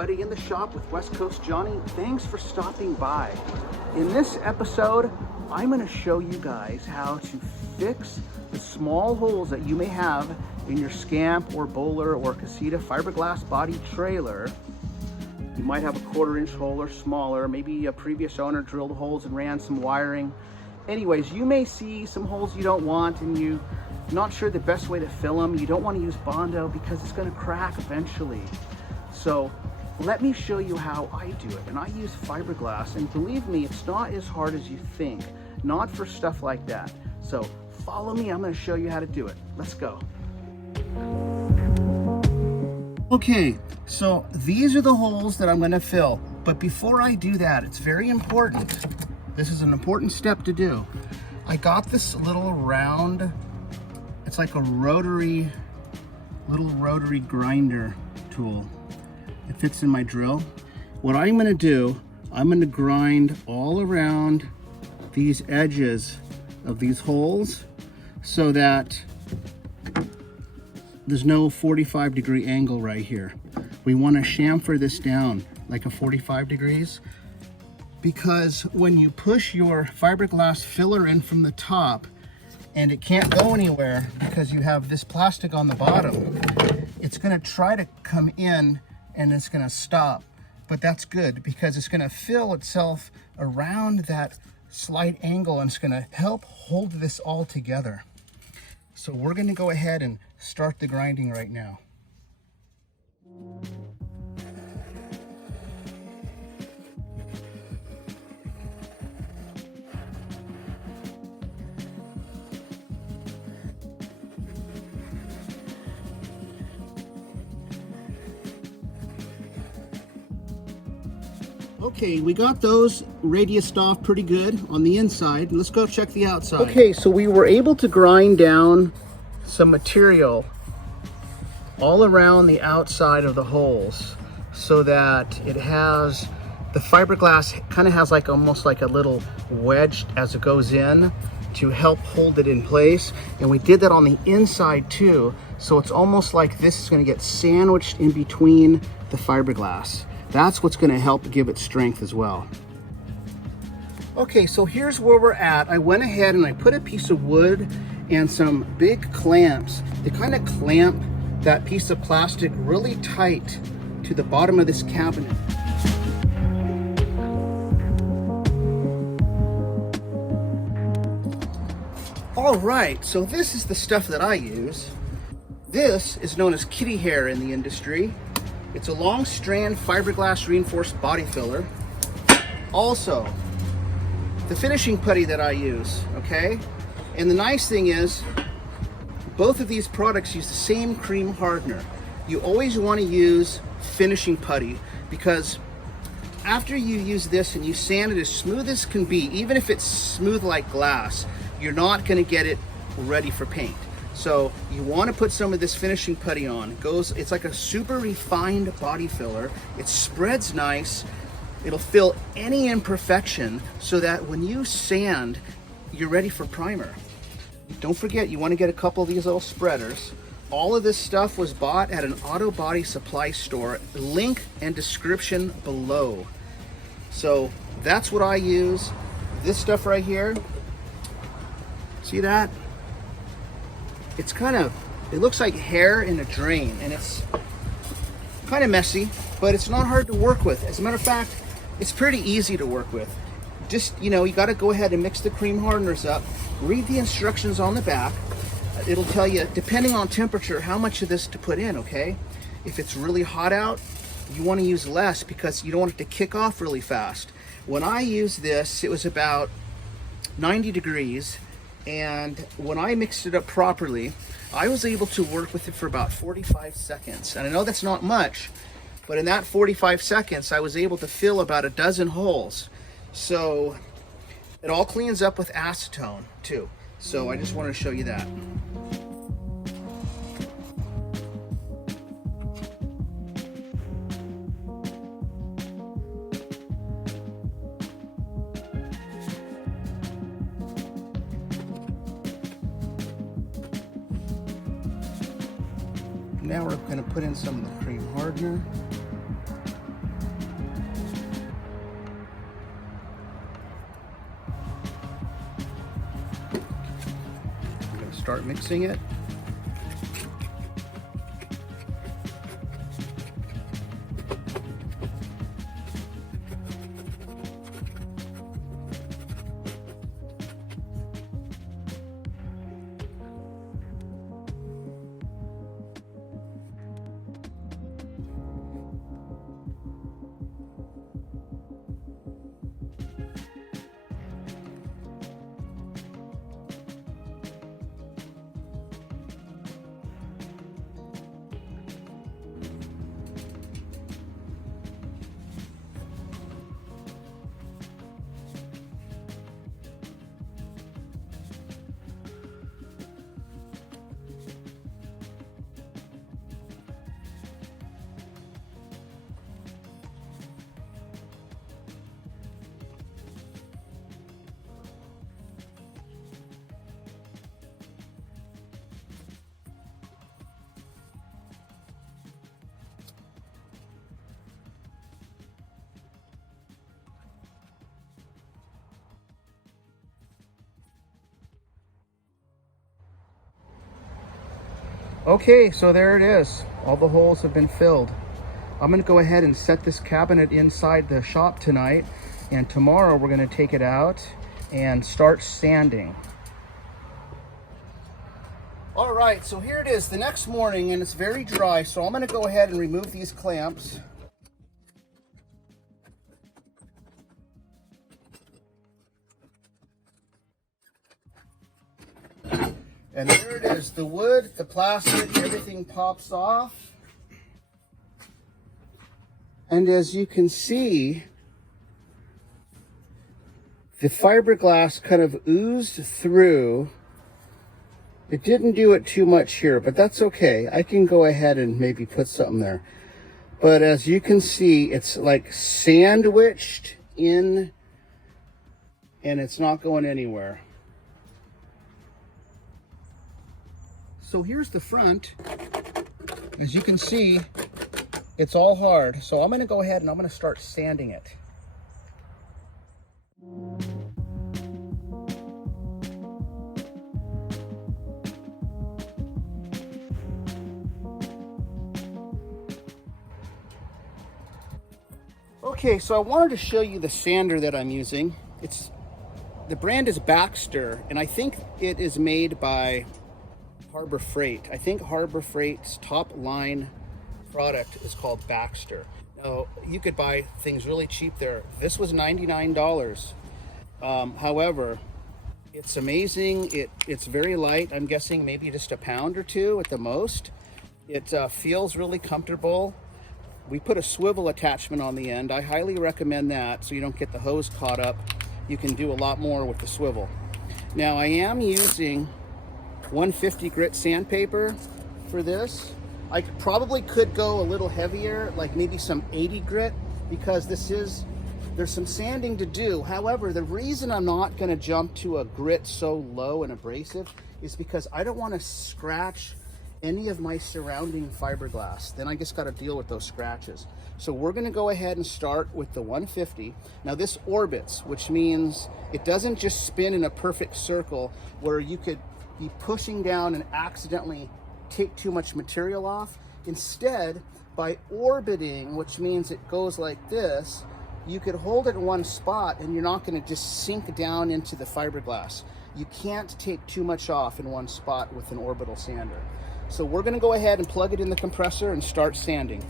everybody, in the shop with West Coast Johnny. Thanks for stopping by. In this episode, I'm going to show you guys how to fix the small holes that you may have in your Scamp or Bowler or Casita fiberglass body trailer. You might have a 1/4 inch hole or smaller. Maybe a previous owner drilled holes and ran some wiring. Anyways, you may see some holes you don't want and you're not sure the best way to fill them. You don't want to use Bondo because it's going to crack eventually. So let me show you how I do it. And I use fiberglass, and believe me, it's not as hard as you think. Not for stuff like that. So follow me, I'm going to show you how to do it. Let's go. Okay, so these are the holes that I'm going to fill. But before I do that, it's very important. This is an important step to do. I got this little round, it's like a little rotary grinder tool. It fits in my drill. What I'm going to do, I'm going to grind all around these edges of these holes so that there's no 45-degree angle right here. We want to chamfer this down like a 45 degrees, because when you push your fiberglass filler in from the top and it can't go anywhere because you have this plastic on the bottom, it's going to try to come in and it's going to stop. But that's good because it's going to fill itself around that slight angle and it's going to help hold this all together. So we're going to go ahead and start the grinding right now. Okay, we got those radiused off pretty good on the inside. Let's go check the outside. Okay, so we were able to grind down some material all around the outside of the holes so that it has, the fiberglass kind of has like almost like a little wedge as it goes in to help hold it in place. And we did that on the inside too. So it's almost like this is going to get sandwiched in between the fiberglass. That's what's going to help give it strength as well. Okay, so here's where we're at. I went ahead and I put a piece of wood and some big clamps. They kind of clamp that piece of plastic really tight to the bottom of this cabinet. All right, so this is the stuff that I use. This is known as kitty hair in the industry. It's a long strand fiberglass reinforced body filler. Also, the finishing putty that I use, okay? And the nice thing is, both of these products use the same cream hardener. You always want to use finishing putty because after you use this and you sand it as smooth as can be, even if it's smooth like glass, you're not going to get it ready for paint. So you want to put some of this finishing putty on. It's like a super refined body filler. It spreads nice. It'll fill any imperfection so that when you sand, you're ready for primer. Don't forget, you want to get a couple of these little spreaders. All of this stuff was bought at an auto body supply store. Link and description below. So that's what I use. This stuff right here, see that? It's it looks like hair in a drain, and it's kind of messy, but it's not hard to work with. As a matter of fact, it's pretty easy to work with. Just, you got to go ahead and mix the cream hardeners up. Read the instructions on the back. It'll tell you, depending on temperature, how much of this to put in, okay? If it's really hot out, you want to use less because you don't want it to kick off really fast. When I used this, it was about 90 degrees. And when I mixed it up properly, I was able to work with it for about 45 seconds. And I know that's not much, but in that 45 seconds, I was able to fill about a dozen holes. So it all cleans up with acetone too. So I just wanted to show you that. Now we're going to put in some of the cream hardener. start mixing it. Okay, so there it is. All the holes have been filled. I'm gonna go ahead and set this cabinet inside the shop tonight, and tomorrow we're gonna take it out and start sanding. All right, so here it is the next morning, and it's very dry, so I'm gonna go ahead and remove these clamps. And there it is, the wood, the plastic, everything pops off. And as you can see, the fiberglass kind of oozed through. It didn't do it too much here, but that's okay. I can go ahead and maybe put something there. But as you can see, it's like sandwiched in, and it's not going anywhere. So here's the front. As you can see, it's all hard. So I'm gonna go ahead and I'm gonna start sanding it. Okay, so I wanted to show you the sander that I'm using. The brand is Baxter, and I think it is made by Harbor Freight. I think Harbor Freight's top line product is called Baxter. Now, you could buy things really cheap there. This was $99. However, it's amazing. It's very light. I'm guessing maybe just a pound or two at the most. It feels really comfortable. We put a swivel attachment on the end. I highly recommend that so you don't get the hose caught up. You can do a lot more with the swivel. Now, I am using 150 grit sandpaper for this. I probably could go a little heavier, like maybe some 80 grit, because there's some sanding to do. However, the reason I'm not gonna jump to a grit so low and abrasive is because I don't wanna scratch any of my surrounding fiberglass. Then I just gotta deal with those scratches. So we're gonna go ahead and start with the 150. Now this orbits, which means it doesn't just spin in a perfect circle where you could be pushing down and accidentally take too much material off. Instead, by orbiting, which means it goes like this, you could hold it in one spot and you're not going to just sink down into the fiberglass. You can't take too much off in one spot with an orbital sander. So we're going to go ahead and plug it in the compressor and start sanding.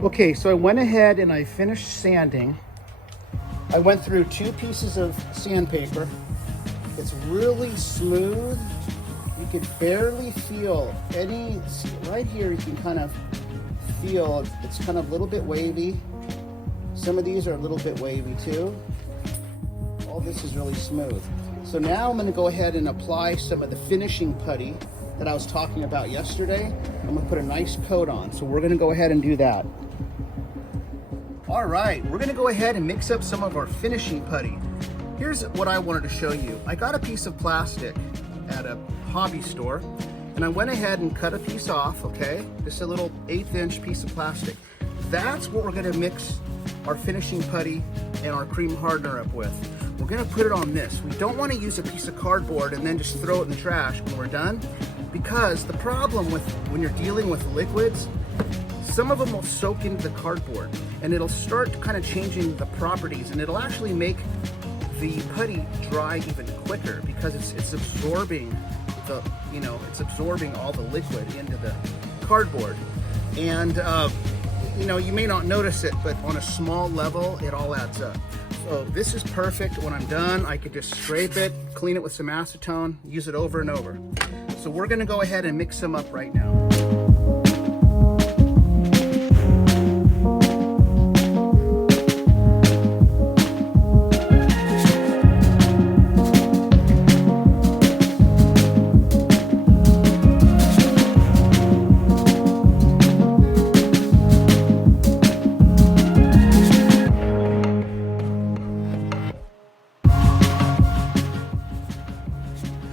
Okay, so I went ahead and I finished sanding. I went through 2 pieces of sandpaper. It's really smooth. You could barely feel any, right here you can kind of feel it's kind of a little bit wavy. Some of these are a little bit wavy too. all this is really smooth. So now I'm going to go ahead and apply some of the finishing putty that I was talking about yesterday. I'm going to put a nice coat on. So we're going to go ahead and do that. All right, we're going to go ahead and mix up some of our finishing putty. Here's what I wanted to show you. I got a piece of plastic at a hobby store, and I went ahead and cut a piece off, okay? Just a little 1/8 inch piece of plastic. That's what we're going to mix our finishing putty and our cream hardener up with. We're going to put it on this. We don't want to use a piece of cardboard and then just throw it in the trash when we're done, because the problem with when you're dealing with liquids, some of them will soak into the cardboard and it'll start kind of changing the properties, and it'll actually make the putty dry even quicker because it's absorbing the, it's absorbing all the liquid into the cardboard. And you may not notice it, but on a small level, it all adds up. So this is perfect. When I'm done, I could just scrape it, clean it with some acetone, use it over and over. So we're gonna go ahead and mix them up right now.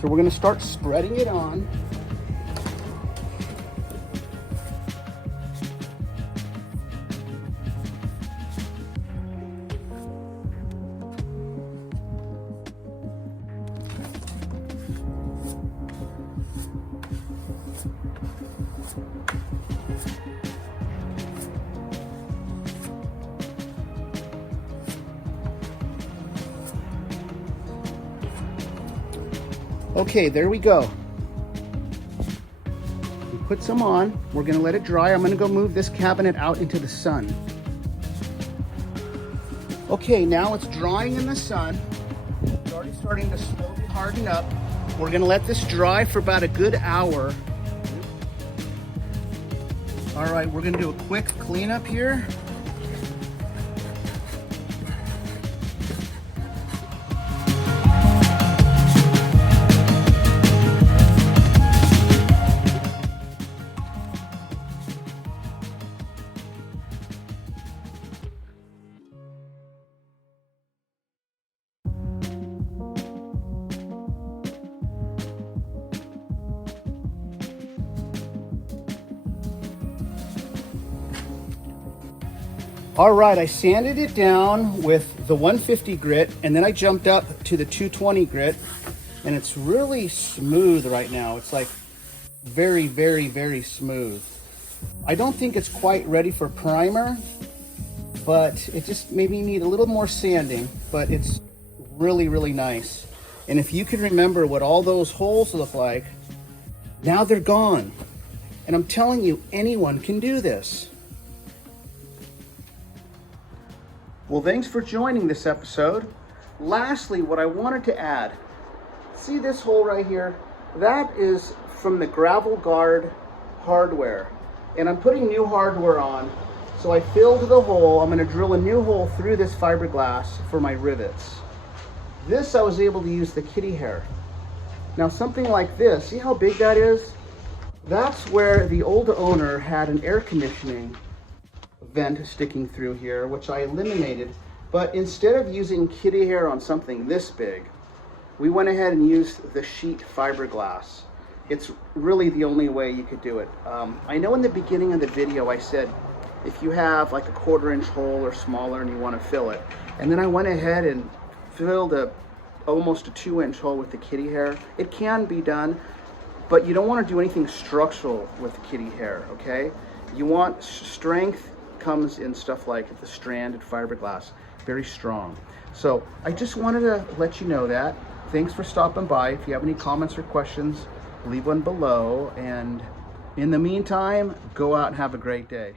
So we're going to start spreading it on. Okay, there we go. We put some on. We're going to let it dry. I'm going to go move this cabinet out into the sun. Okay, now it's drying in the sun. It's already starting to slowly harden up. We're going to let this dry for about a good hour. All right, we're going to do a quick cleanup here. All right, I sanded it down with the 150 grit, and then I jumped up to the 220 grit, and it's really smooth right now. It's like very, very, very smooth. I don't think it's quite ready for primer, but it just maybe need a little more sanding, but it's really, really nice. And if you can remember what all those holes look like, now they're gone. And I'm telling you, anyone can do this. Well, thanks for joining this episode. Lastly, what I wanted to add, see this hole right here? That is from the Gravel Guard hardware. And I'm putting new hardware on. So I filled the hole. I'm going to drill a new hole through this fiberglass for my rivets. This I was able to use the kitty hair. Now something like this, see how big that is? That's where the old owner had an air conditioning vent sticking through here, which I eliminated. But instead of using kitty hair on something this big, we went ahead and used the sheet fiberglass. It's really the only way you could do it. I know in the beginning of the video I said if you have like a 1/4 inch hole or smaller and you want to fill it, and then I went ahead and filled almost a 2 inch hole with the kitty hair. It can be done, but you don't want to do anything structural with kitty hair, okay? You want strength, comes in stuff like the stranded fiberglass, very strong. So I just wanted to let you know that. Thanks for stopping by. If you have any comments or questions, leave one below. And in the meantime, go out and have a great day.